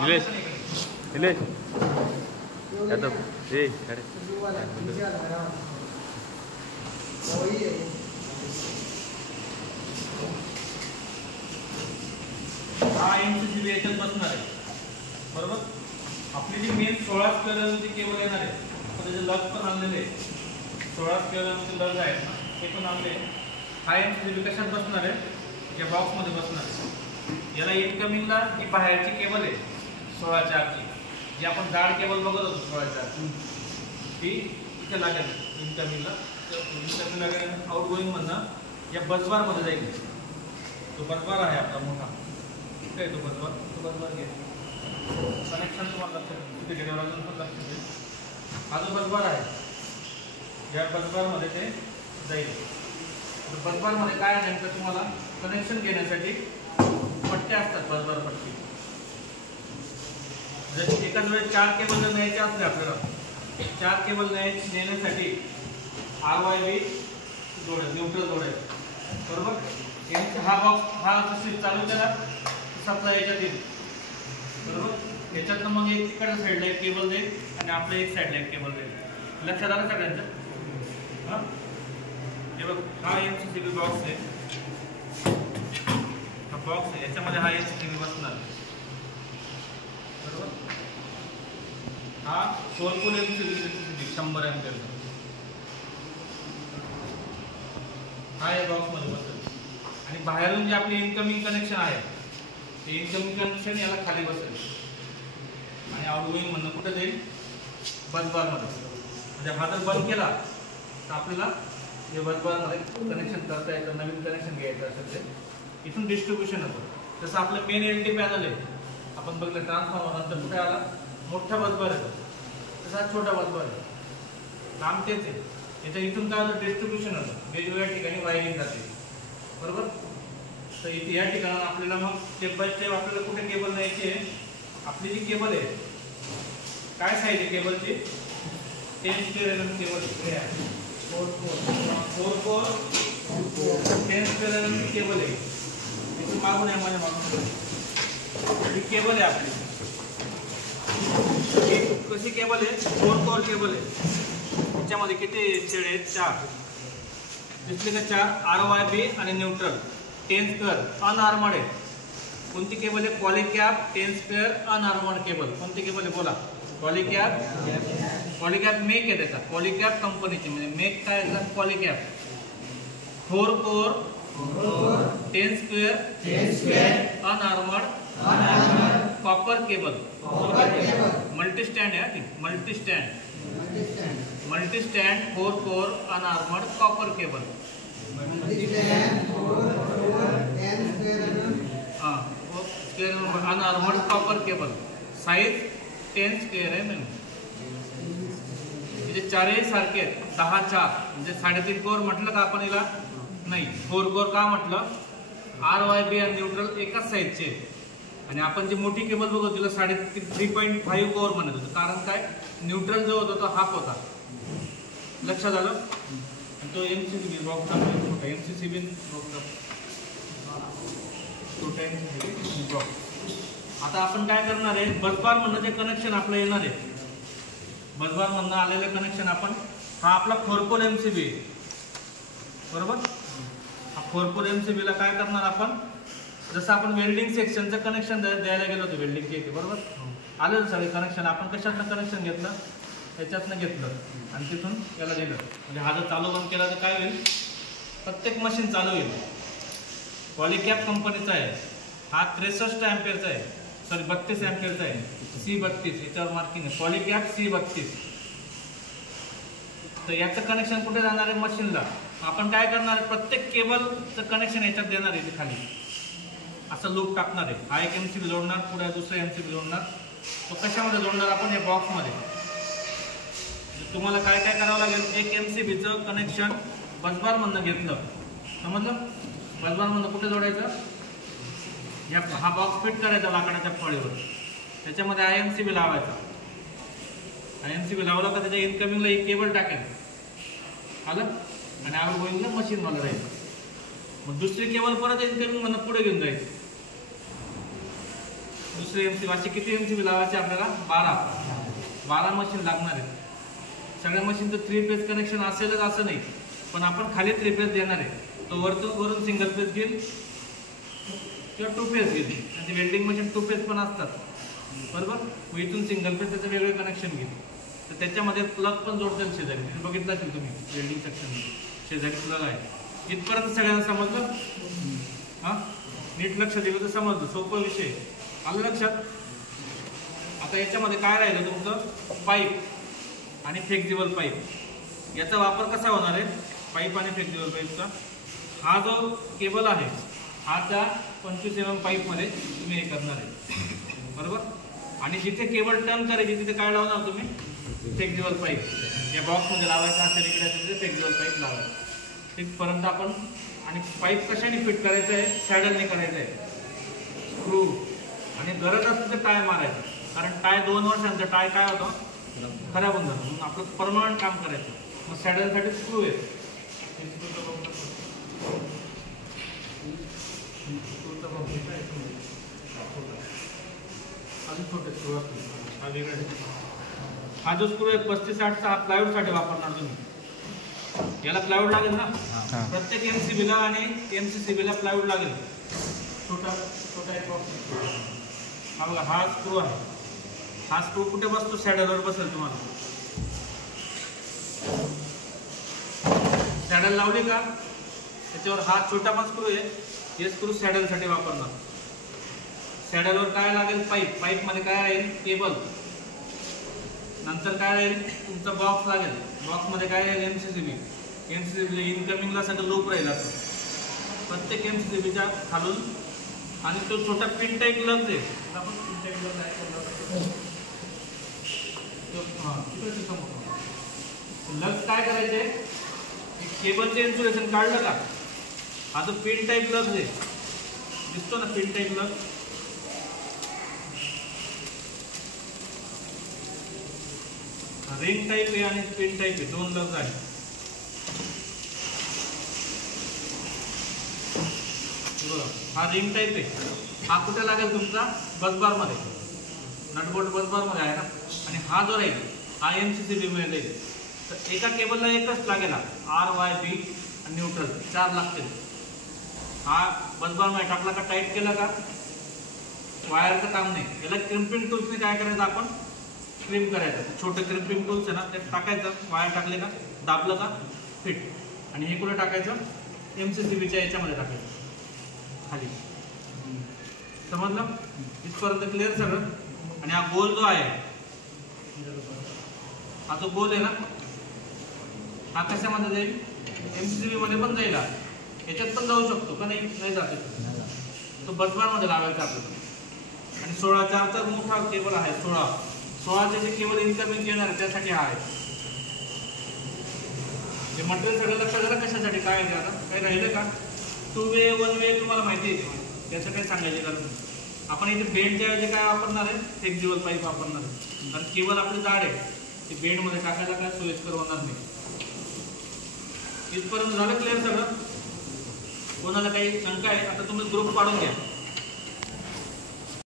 निलेश निलेश यादव ए अरे हा एमसीबी याच्यात बसणार आहे बरोबर. आपली जी मेन 16 स्क्वेअरची केबल येणार आहे त्याचे लग पण आणलेले 16 स्क्वेअरचे लग आहेत ना ते पण आणले. हा एमसीबी कशात बसणार आहे या बॉक्समध्ये बसणार आहे. याला इनकमिंगला जी बाहेरची केबल आहे 16च्या आरची जी आपण जाड केबल बघत होतो 16च्या ती इथे लागेल इनकमिंगला. इनकमिंग लागेल आउटगोईंग मधनं या बसबारमध्ये जाईल. तो बसबार आहे आपला मोठा कुठे आहे तो बसबार घे कनेक्शन तुम्हाला लक्षात तिथे गेल्यावर अजून पण लक्षात येईल. हा जो बसबार आहे या बसबारमध्ये ते जाईल. बसबारमध्ये काय आहे नेमकं तुम्हाला कनेक्शन घेण्यासाठी पट्ट्या असतात बसबार पट्टी. जर एकाच वेळेस 4 केबल जर न्यायचे असले आपल्याला 4 केबल नेण्यासाठी RYB जोडे न्यूट्रल जोडे बरोबर. हा बॉक्स हा स्विच चालू केला सप्लाय याच्यात येईल बरोबर. याच्यातनं मग एक तिकडच्या साईडला एक केबल देईल आणि आपल्या एक साईडला एक केबल देईल. लक्षात आलं सगळ्यांचं. हां हे बघ हा एमसीबी बॉक्स आहे. हा बॉक्स आहे याच्यामध्ये हा एमसीबी बसणार बरोबर. हा 4 पोल एमसीबी 100 एम्पियरचा हा या बॉक्समध्ये बसेल. आणि बाहेरून जे आपले इनकमिंग कनेक्शन आहे ते इनकमिंग कनेक्शन याला खाली बसेल आणि आउटगोईंग म्हणणं कुठे जाईल बसबारमध्ये. म्हणजे हा जर बंद केला तर आपल्याला हे बसबारमध्ये कनेक्शन करता येतं. नवीन कनेक्शन घ्यायचं असेल ते इथून डिस्ट्रीब्युशन होतं. जसं आपलं मेन LT पॅनल आहे आपण बघलं ट्रान्सफॉर्मर नंतर कुठे आला मोठा बसबार येतो तसा छोटा बसबार आहे. काम तेच आहे. याच्या इथून काय होतं डिस्ट्रीब्युशन होतं वेगवेगळ्या ठिकाणी वायरिंग जाते बरोबर. तर इथे या ठिकाणी आपल्याला मग स्टेप बाय स्टेप आपल्याला कुठे केबल न्यायची आहे. आपली जी केबल आहे काय साईज आहे केबलची 10 स्क्वेअर mm केबल आहे 4 10 स्क्वेअर mm केबल आहे. इथून मागून आहे माझ्या मागून ही केबल आहे आपली. कशी केबल आहे 4 कोर केबल आहे. त्याच्यामध्ये किती शेड आहेत 4 दिसले का 4 RYB आणि न्यूट्रल 10 स्क्वेअर अनआर्मर्ड आहे. कोणती केबल आहे पॉलीकॅप 10 स्क्वेअर अनआर्मर्ड केबल. कोणती केबल आहे बोला पॉलीकॅप मेक आहे त्याचा पॉलीकॅप कंपनीची म्हणजे मेक काय आहे Polycab 4 core 10 square unarmoured copper cable multi stand आहे ती multi stand 4 core unarmoured copper cable. Unarmoured copper cable size 10 square आहे मॅम. म्हणजे चारही सारखे आहेत 10 4 म्हणजे 3.5 कोर म्हटलं का आपण याला नाही 4 कोर का म्हटलं RYB आणि न्यूट्रल एकाच साईजचे. आणि आपण जी मोठी केबल बघतो तिला 3.5 कोर म्हणत होतो. कारण काय न्यूट्रल जो होता तो हाफ होता. लक्षात आलं. तो एमसीबी बॉक्स मोठा एमसीबी बॉक्स. आता आपण काय करणार आहे बसबार म्हणणं जे कनेक्शन आपलं येणार आहे बसबार म्हणणं आलेलं कनेक्शन आपण हा आपला 4 पोल एमसीबी बरोबर. हा 4 पोल एमसीबी ला काय करणार आपण जसं आपण वेल्डिंग सेक्शनचं कनेक्शन द्यायला गेलो होतो वेल्डिंगचे इथे बरोबर. आलं सगळे कनेक्शन आपण कशातनं कनेक्शन घेतलं त्याच्यातनं घेतलं आणि तिथून याला दिलं. म्हणजे हा जर चालू बंद केला तर काय होईल प्रत्येक मशीन चालू होईल. पॉलीकॅप कंपनीचा आहे हा 63 एम्पियरचा आहे 32 एम्पियरचा आहे C32 याच्यावर मार्किंग आहे पॉलीकॅप C32. तर याचं कनेक्शन कुठे जाणार आहे मशीनला. आपण काय करणार आहे प्रत्येक केबलचं कनेक्शन याच्यात देणार आहे खाली असं लूप टाकणार आहे. हा एक एमसीबी जोडणार पुढे दुसरा एमसीबी जोडणार. तो कशामध्ये जोडणार आपण या बॉक्समध्ये. तुम्हाला काय काय करावं लागेल एक एमसीबीचं कनेक्शन बसबार मधनं घेतलं समजलं. बसबार मधनं कुठे जोडायचं या हा बॉक्स फिट करायचा लाकडाच्या फळीवर त्याच्यामध्ये IMCB लावायचा. IMCB लावला का त्याच्या इनकमिंगला एक केबल टाकेल आलं आणि आउटगोईंगला मशीन मला राहील. मग दुसरी केबल परत इनकमिंग म्हणून पुढे घेऊन जायचं दुसरे MCB असे किती MCB लावायचे आपल्याला? 12 मशीन लागणार आहे. सगळ्या मशीनचं 3 फेज कनेक्शन असेलच असं नाही, पण आपण खाली 3 फेज देणार आहे. तो वरून सिंगल फेज घेईल किंवा 2 फेज घेईल. आणि वेल्डिंग मशीन 2 फेज पण असतात, बरोबर. मग इथून सिंगल फेज त्याचं वेगळे कनेक्शन घेईल. तर त्याच्यामध्ये प्लग पण जोडतात शेजारी. बघितलं असेल तुम्ही वेल्डिंग सेक्शनमध्ये शेजारी प्लग आहे. इथपर्यंत सगळ्यांना समजलं? हां, नीट लक्ष दिलं तर समजलं. सोपं विषय आलं लक्षात. आता याच्यामध्ये काय राहिलं तुमचं? पाईप आणि फ्लेक्झिबल पाईप. याचा वापर कसा होणार आहे पाईप आणि फ्लेक्झिबल पाईपचा? हा जो केबल आहे हा त्या 25 mm पाईपमध्ये तुम्ही हे करणार आहे, बरोबर. आणि जिथे केबल टर्न करायची तिथे काय लावणार तुम्ही? Flexible pipe. या बॉक्समध्ये लावायचा असेल इकडे तिथे फ्लेक्झिबल पाईप लावायचा. तिथपर्यंत आपण. आणि पाईप कशाने फिट करायचं आहे? सॅडलने करायचं आहे, स्क्रू. आणि गरज असते तर टाय मारायचा, कारण टाय 2 वर्षांचा टाय काय होतं? खराब होऊन जातं. म्हणून आपलं परमनंट काम करायचं. मग सॅडलसाठी स्क्रू आहे. अजून छोटे स्क्रू असतील. हा वेगळा. हा जो स्क्रू आहे 35-60चा, हा प्लायवूडसाठी वापरणार तुम्ही. याला प्लायवूड लागेल ना. प्रत्येक MCBला आणि MCCBला प्लायवूड लागेल. छोटा एक बॉक्स. हा बघा, हा स्क्रू आहे. हा स्क्रू कुठे बसतो? सॅडलवर बसेल तुम्हाला. सॅडल लावली का त्याच्यावर हा छोटा पण स्क्रू आहे. हे स्क्रू सॅडलसाठी वापरणार. सॅडलवर काय लागेल? पाईप. पाईपमध्ये काय आहे? केबल. नंतर काय राहील? तुमचा बॉक्स लागेल. बॉक्समध्ये काय राहील? MCCB. इनकमिंगला सगळं लूप राहील असं प्रत्येक MCCBच्या खालून. आणि तो छोटा पिन टाईप लग आहे. आपण पिन टाईप लग काय करायचे? केबलचे इन्सुलेशन काढलं का? हा जो पिन टाईप लग आहे दिसतो ना, पिन टाईप लग. रिंग टाईप आहे आणि पिन टाईप आहे, 2 लग आहे. हा रिंग टाईप आहे. हा कुठे लागेल? तुमचा बसबार मध्ये. नटबोल्ट बसबार मध्ये आहे ना. आणि हा जो राहील हा MCCB मध्ये जाईल. तर एका केबलला एकच लागेल, R, Y, B आणि न्यूट्रल 4 लागतील. हा बसबार मध्ये टाकला का, टाईट केला का, वायरचं काम नाही. याला क्रिम्पिंग टूल्सने काय करायचं? आपण क्रिम करायचं. छोटे क्रिम्पिंग टूल्स आहे ना, ते टाकायचं. वायर टाकले का, दाबलं का, फिट. आणि हे कुठे टाकायचं? MCCBच्या याच्यामध्ये टाकायचं खाली. समजलं? इथपर्यंत क्लिअर सगळं. आणि हा गोल जो आहे, हा जो गोल आहे ना, हा कशामध्ये जाईल? MCCB मध्ये पण जाईल. याच्यात पण जाऊ शकतो का? नाही जाते. तो बसबारमध्ये लावायचा आपल्याला. आणि 16चा मोठा केबल आहे. 16चे जे केबल इनकमिंग येणार आहे त्यासाठी हा आहे. हे मटेरियल सगळं लक्षात आलं कशासाठी काय आहे? आता काही राहिलं का? 2 वे 1 वे तुम्हाला माहिती आहे. त्याचं काही सांगायचे कारण नाही. आपण इथे बेंडच्या ऐवजी काय वापरणार आहे? फ्लेक्झिबल पाईप वापरणार आहे. कारण केबल आपली जाड आहे, ते बेंडमध्ये टाकायला काय सोयीस्कर होणार नाही. इथपर्यंत झालं क्लिअर सगळं? कोणाला काही शंका आहे? आता तुम्ही ग्रुप काढून घ्या.